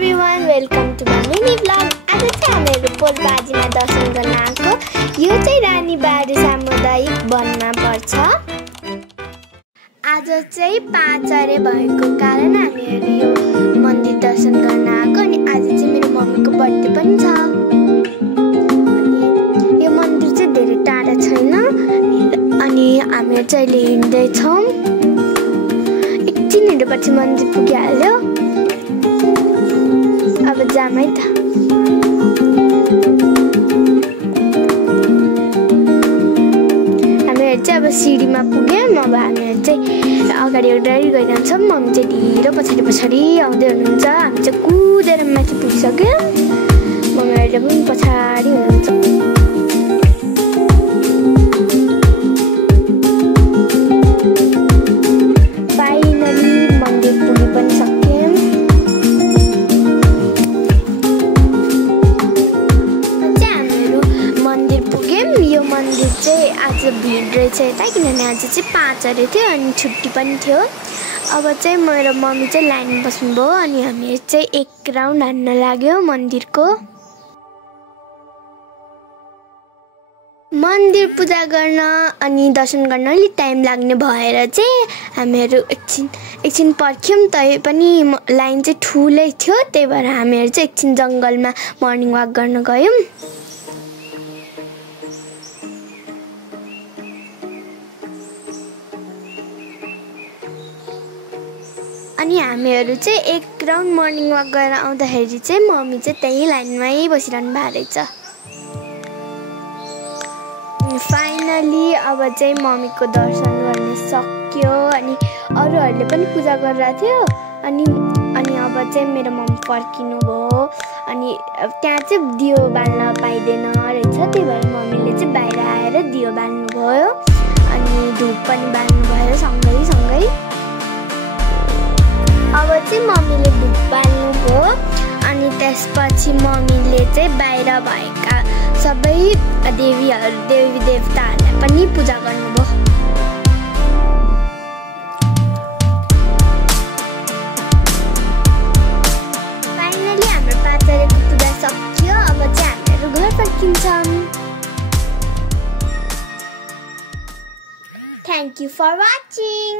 everyone, welcome to my mini vlog. आज चाहिँ हामीहरु पोलबाजीमा दर्शन गर्न आएको। यो चाहिँ रानीबारी सामुदायिक वनमा पर्छ। आज चाहिँ 5 गते भएको कारण हामीहरु यो मन्दिर दर्शन गर्न आएको अनि आज चाहिँ मेरो मम्मीको बर्थडे पनि छ। अनि यो मन्दिर चाहिँ धेरै टाढा छैन अनि हामीहरु चाहिँ अहिले हिँड्दै छौं। एकछिन हिँडेपछि मन्दिर पुगिहाल्यो। अब जाम है त। हामीहरु चाहिँ अब सिडीमा पुग्यौं। अब हामीहरु चाहिँ अगाडि गाडी गइरहन्छौं। मम्मी चाहिँ ढिलो पछाडी पछाडी आउँदै हुनुहुन्छ। हामी चाहिँ कुदेर माथि पुगिसक्यौं। मम्मीहरु पनि पछाडी हुनुहुन्छ। आज भिड रहेछ यता किनभने आज चाहिँ 5 गते थियो अनि छुट्टी पनि थियो। अब चाहिँ मेरो मम्मी चाहिँ लाइनमा बस्नुभयो अनि हामी चाहिँ एक राउन्ड हान्न लाग्यो मन्दिरको। मन्दिर पूजा गर्न अनि दर्शन गर्न अलि टाइम लाग्ने भएर चाहिँ हामीहरु एकछिन पर्ख्यौं। तै पनि लाइन चाहिँ ठुलै थियो त्यही भएर हामीहरु चाहिँ एकछिन जंगलमा मर्निङ वाक गर्न गयौं। अनि हामीहरु चाहिँ एक राउन्ड मर्निङ वाक गरेर आउँदाखेरि चाहिँ मम्मी चाहिँ त्यही लाइनमै बसिरहनु भएको रहेछ। फाइनली अब चाहिँ मम्मीको दर्शन गर्न सक्यो अनि अरूहरूले पनि पूजा गरिरहेको थियो अनि अब चाहिँ मेरो मम्मी फर्किनु भयो अनि त्यहाँ चाहिँ दियो बाल्न पाइदैन रहेछ त्यही भएर मम्मीले चाहिँ बाहिर आएर दियो बाल्नु भयो अनि धूप पनि बाल्नु भयो सँगै। अब चाहिँ मम्मीले धूप बाल्नु भयो अनि त्यसपछि मम्मीले चाहिँ बाहिर भएका सबै देवी देवताहरूलाई पनि पूजा गर्नुभयो। फाइनली हाम्रो 5 गतेको पूजा सकियो। अब चाहिँ हामीहरु घर फर्किन्छौं। Thank you for watching.